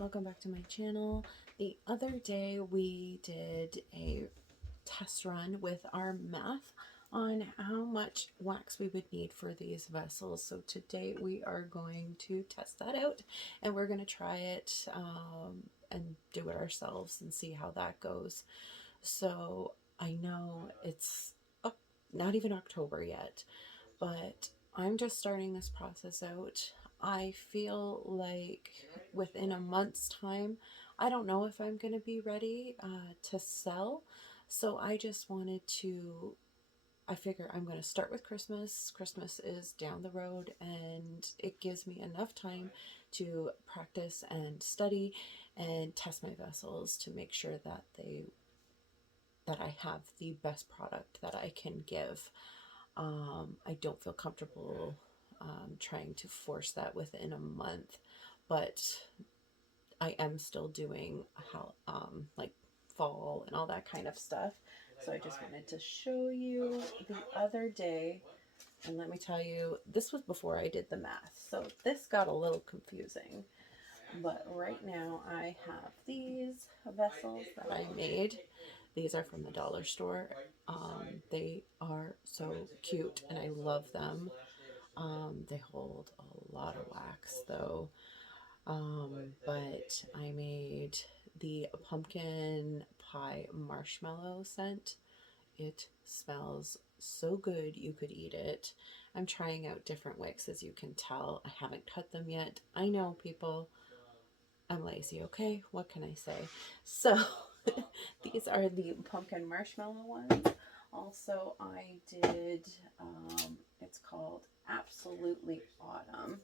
welcome back to my channel. The other day we did a test run with our math on how much wax we would need for these vessels. So today we are going to test that out, and we're going to try it and do it ourselves and see how that goes. So I know it's not even October yet, but I'm just starting this process out. I feel like within a month's time, I don't know if I'm going to be ready to sell. So I just wanted to, I figure I'm going to start with Christmas. Christmas is down the road, and it gives me enough time to practice and study and test my vessels to make sure that I have the best product that I can give. I don't feel comfortable trying to force that within a month, but I am still doing how like fall and all that kind of stuff. So I just wanted to show you the other day, and let me tell you, this was before I did the math, so this got a little confusing. But right now I have these vessels that I made. These are from the dollar store. They are so cute and I love them. They hold a lot of wax though. But I made the pumpkin pie marshmallow scent. It smells so good you could eat it. I'm trying out different wicks, as you can tell. I haven't cut them yet. I know, people. I'm lazy, okay? What can I say? So these are the pumpkin marshmallow ones. Also, I did, it's called Absolutely Autumn.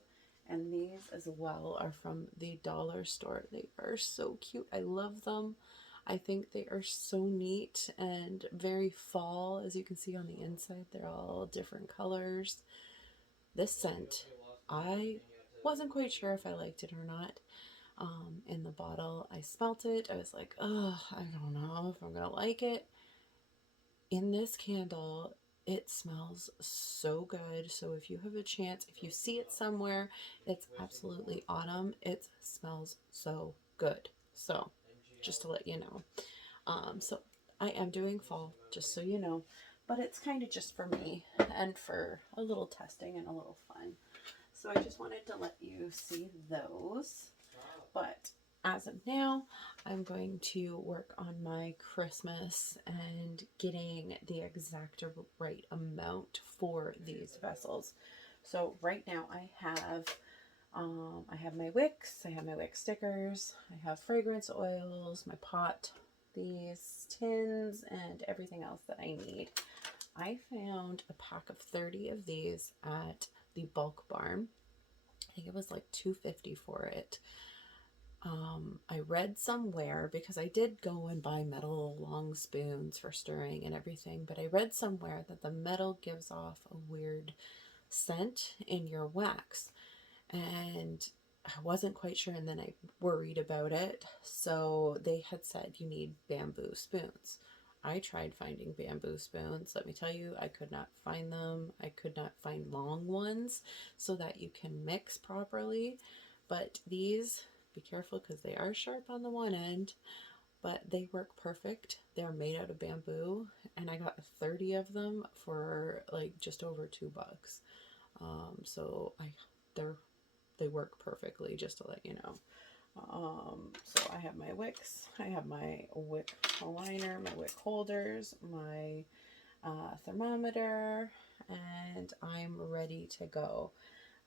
And these as well are from the dollar store. They are so cute. I love them. I think they are so neat and very fall. As you can see on the inside, they're all different colors. This scent, I wasn't quite sure if I liked it or not. In the bottle, I smelt it. I was like, oh, I don't know if I'm gonna like it. In this candle, it smells so good. So if you have a chance, if you see it somewhere, it's Absolutely Autumn. It smells so good. So just to let you know. So I am doing fall, just so you know, but it's kind of just for me and for a little testing and a little fun. So I just wanted to let you see those. But as of now, I'm going to work on my Christmas and getting the exact right amount for these vessels. So right now I have my wicks, I have my wick stickers, I have fragrance oils, my pot, these tins, and everything else that I need. I found a pack of 30 of these at the bulk barn. I think it was like $2.50 for it. I read somewhere, because I did go and buy metal long spoons for stirring and everything, but I read somewhere that the metal gives off a weird scent in your wax, and I wasn't quite sure, and then I worried about it. So they had said you need bamboo spoons. I tried finding bamboo spoons. Let me tell you, I could not find them. I could not find long ones so that you can mix properly. But these, be careful because they are sharp on the one end, but they work perfect. They're made out of bamboo, and I got 30 of them for like just over $2. So they work perfectly, just to let you know. So I have my wicks, I have my wick liner, my wick holders, my thermometer, and I'm ready to go.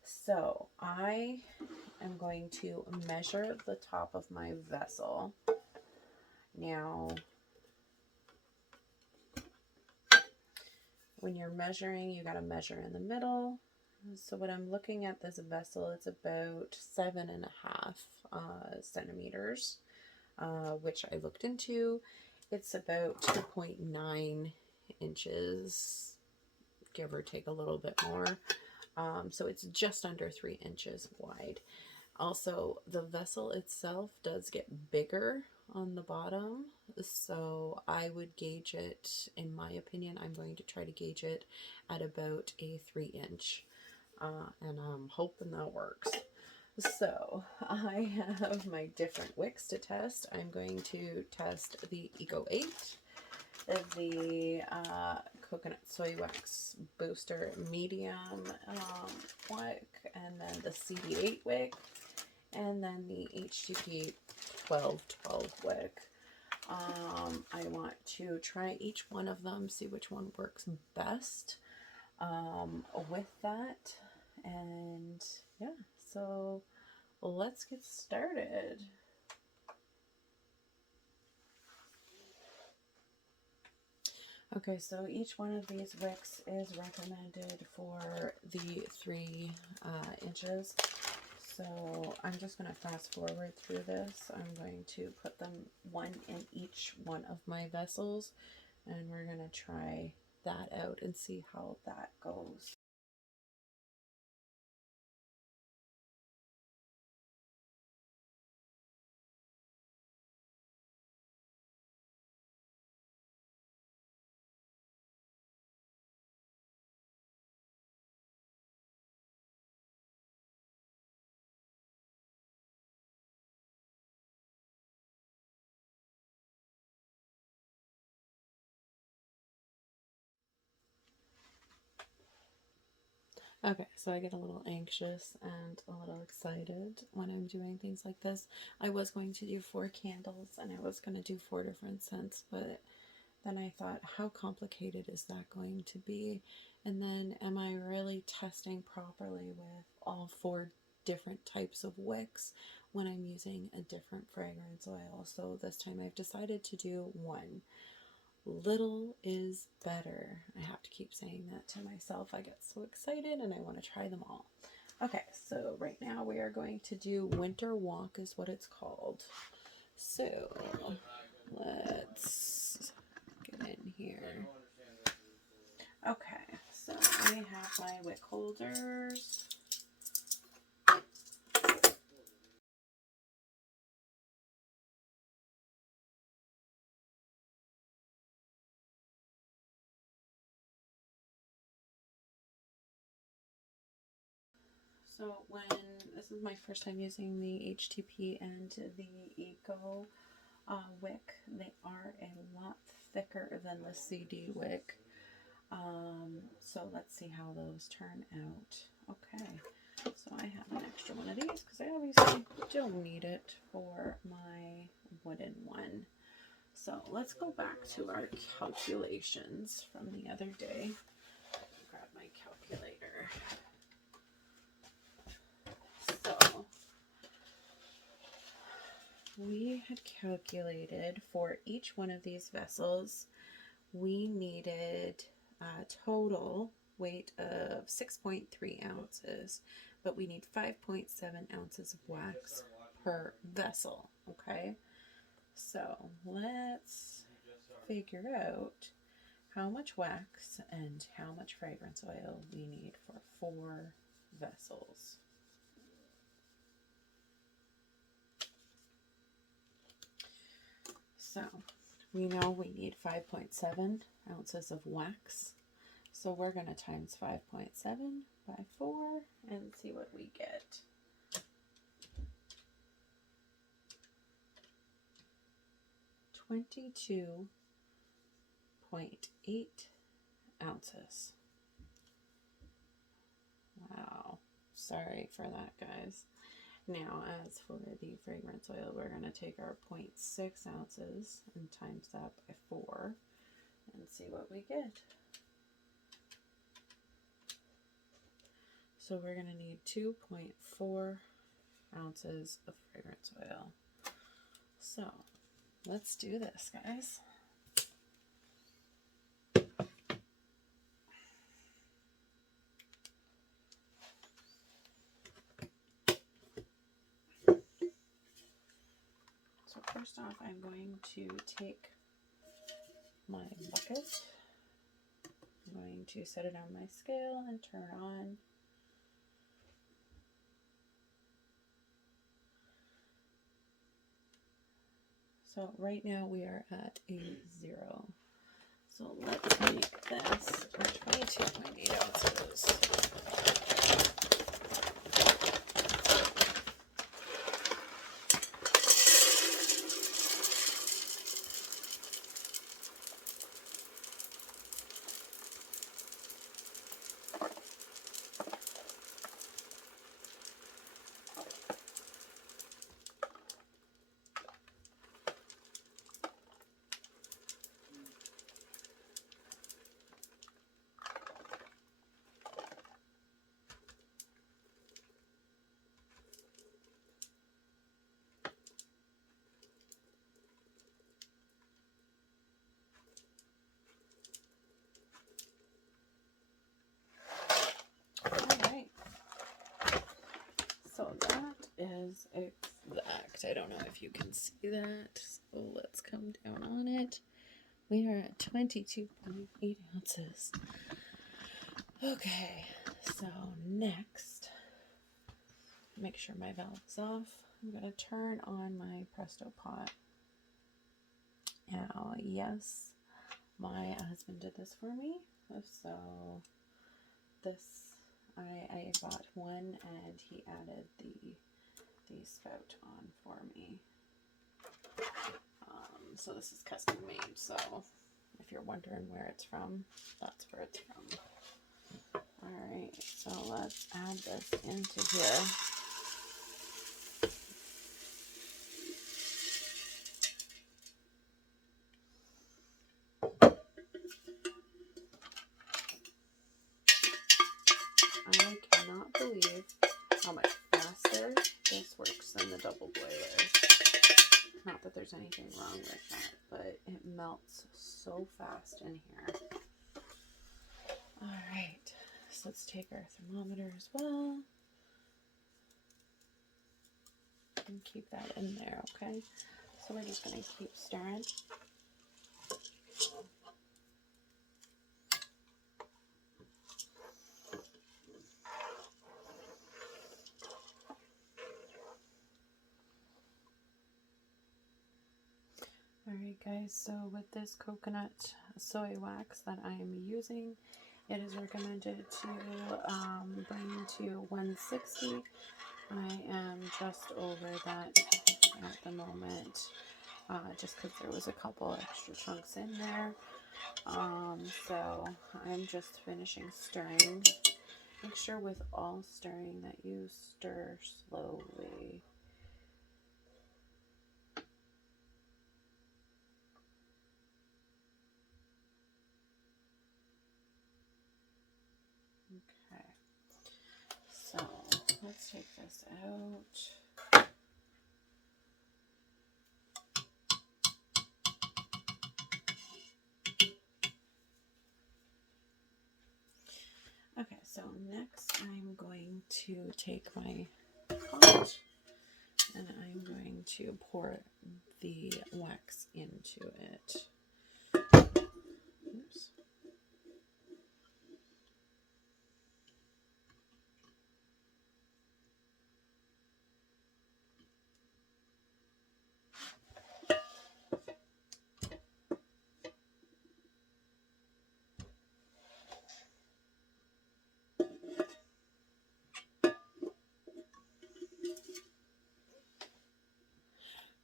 So I am going to measure the top of my vessel. Now, when you're measuring, you got to measure in the middle. So when I'm looking at this vessel, it's about 7.5 centimeters, which I looked into. It's about 2.9 inches, give or take a little bit more. So it's just under 3 inches wide. Also, the vessel itself does get bigger on the bottom, so I would gauge it, in my opinion, I'm going to try to gauge it at about a 3 inch, and I'm hoping that works. So I have my different wicks to test. I'm going to test the Eco 8, the Coconut Soy Wax Booster Medium wick, and then the CD8 wick, and then the HTP 1212 wick. I want to try each one of them, see which one works best with that. And yeah, so let's get started. Okay, so each one of these wicks is recommended for the 3 inches. So I'm just going to fast forward through this. I'm going to put them one in each one of my vessels, and we're going to try that out and see how that goes. Okay, so I get a little anxious and a little excited when I'm doing things like this. I was going to do 4 candles and I was going to do 4 different scents, but then I thought, how complicated is that going to be? And then am I really testing properly with all 4 different types of wicks when I'm using a different fragrance oil? So this time I've decided to do 1. Little is better. I have to keep saying that to myself. I get so excited and I want to try them all. Okay, so right now we are going to do Winter Walk is what it's called. So let's get in here. Okay, so I have my wick holders. So when this is my first time using the HTP and the Eco wick, they are a lot thicker than the CD wick. So let's see how those turn out. Okay, so I have an extra one of these because I obviously don't need it for my wooden one. So let's go back to our calculations from the other day. Grab my calculator. So we had calculated for each one of these vessels, we needed a total weight of 6.3 ounces, but we need 5.7 ounces of wax per vessel. Okay, so let's figure out how much wax and how much fragrance oil we need for 4 vessels. So we know we need 5.7 ounces of wax. So we're going to times 5.7 by 4 and see what we get. $22.8 ounces. Wow. Sorry for that, guys. Now, as for the fragrance oil, we're going to take our 0.6 ounces and times that by 4 and see what we get. So we're going to need 2.4 ounces of fragrance oil. So let's do this, guys. So first off, I'm going to take my bucket. I'm going to set it on my scale and turn it on. So right now we are at a 0. So let's make this 22.8 ounces. is exact. I don't know if you can see that. So let's come down on it. We are at 22.8 ounces. Okay, so next, make sure my valve is off. I'm going to turn on my Presto pot. Now, yes, my husband did this for me. So this, I bought one and he added the spout on for me. So this is custom made. So if you're wondering where it's from, that's where it's from. Alright, so let's add this into here. I cannot believe how much faster this works than the double boiler. Not that there's anything wrong with that, but it melts so fast in here. Alright, so let's take our thermometer as well. And keep that in there, okay? So we're just going to keep stirring. Alright guys, so with this coconut soy wax that I am using, it is recommended to bring to 160. I am just over that at the moment, just because there was a couple extra chunks in there. So I'm just finishing stirring. Make sure with all stirring that you stir slowly. Okay, so let's take this out. Okay, so next I'm going to take my pot and I'm going to pour the wax into it. Oops.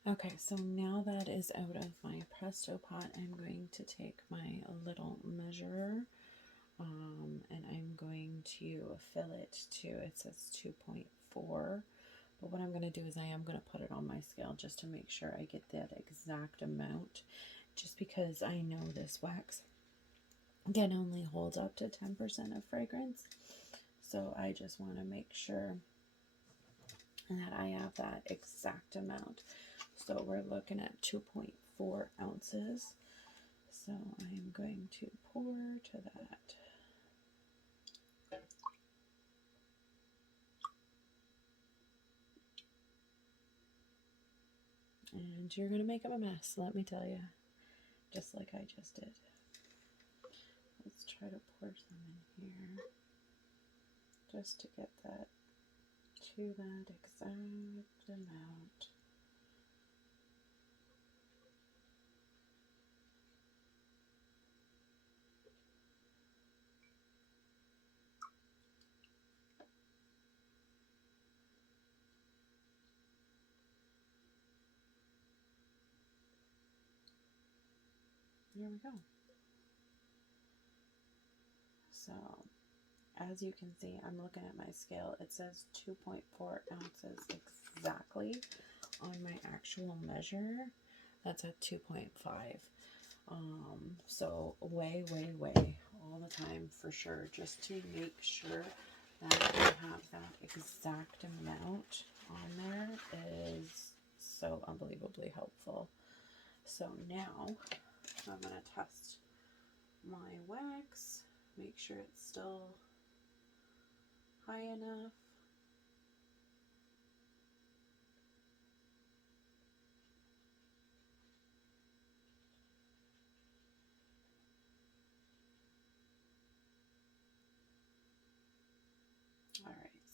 Okay, so now that is out of my Presto pot, I'm going to take my little measurer and I'm going to fill it to, it says 2.4, but what I'm going to do is I am going to put it on my scale just to make sure I get that exact amount, just because I know this wax can only hold up to 10% of fragrance, so I just want to make sure that I have that exact amount. So we're looking at 2.4 ounces. So I'm going to pour to that. And you're going to make a mess, let me tell you. Just like I just did. Let's try to pour some in here. Just to get that to that exact amount. Here we go. So, as you can see, I'm looking at my scale. It says 2.4 ounces exactly on my actual measure. That's at 2.5. So way all the time for sure, just to make sure that you have that exact amount on there is so unbelievably helpful. So now I'm going to test my wax, make sure it's still high enough.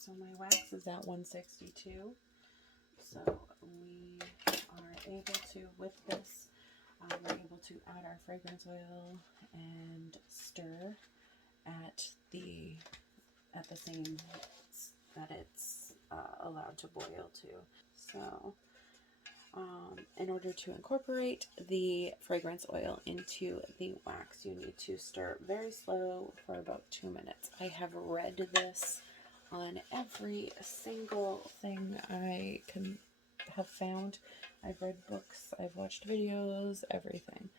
So my wax is at 162. So we are able to, with this, we're able to add our fragrance oil and stir at the same that it's allowed to boil to. So in order to incorporate the fragrance oil into the wax, you need to stir very slow for about 2 minutes. I have read this on every single thing I can have found. I've read books, I've watched videos, everything.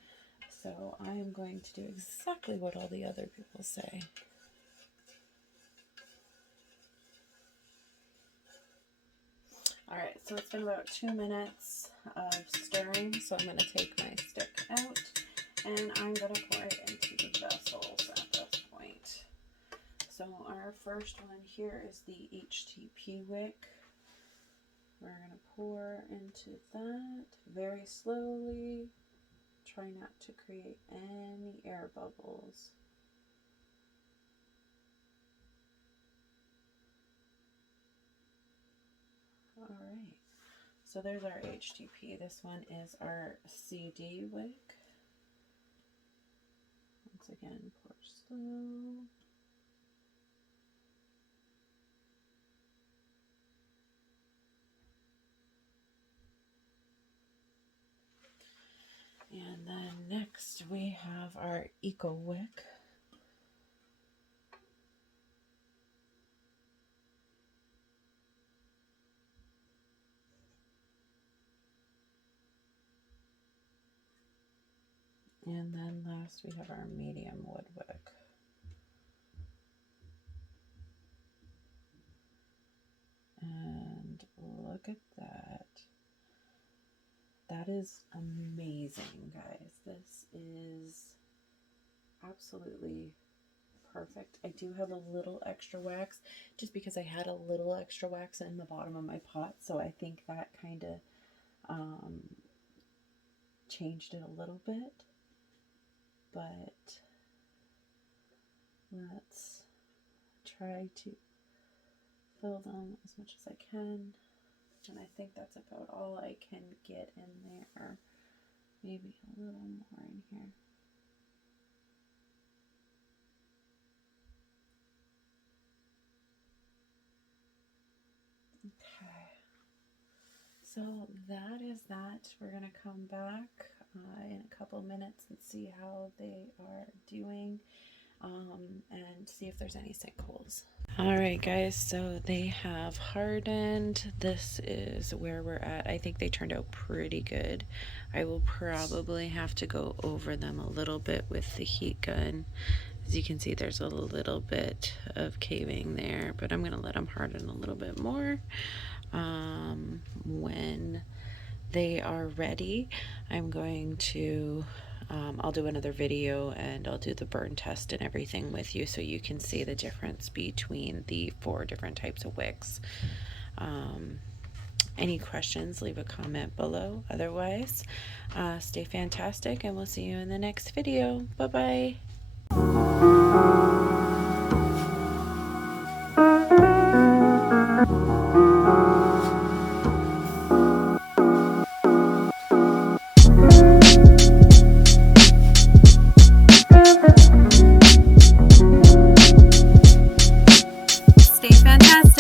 So I am going to do exactly what all the other people say. Alright, so it's been about 2 minutes of stirring, so I'm going to take my stick out and I'm going to pour it into the vessels at this point. So our first one here is the HTP wick. We're going to pour into that very slowly. Try not to create any air bubbles. Alright, so there's our HTP. This one is our CD wick. Once again, pour slow. And then next we have our Eco wick. And then last we have our medium wood wick. And look at that. That is amazing, guys. This is absolutely perfect. I do have a little extra wax just because I had a little extra wax in the bottom of my pot, so I think that kind of changed it a little bit. But let's try to fill them as much as I can. And I think that's about all I can get in there. Maybe a little more in here. Okay. So that is that. We're going to come back in a couple minutes and see how they are doing and see if there's any sinkholes. Alright guys, so they have hardened. This is where we're at. I think they turned out pretty good. I will probably have to go over them a little bit with the heat gun. As you can see, there's a little bit of caving there, but I'm going to let them harden a little bit more. When they are ready, I'm going to I'll do another video and I'll do the burn test and everything with you so you can see the difference between the 4 different types of wicks. Any questions, leave a comment below. Otherwise, stay fantastic and we'll see you in the next video. Bye-bye. Stay fantastic.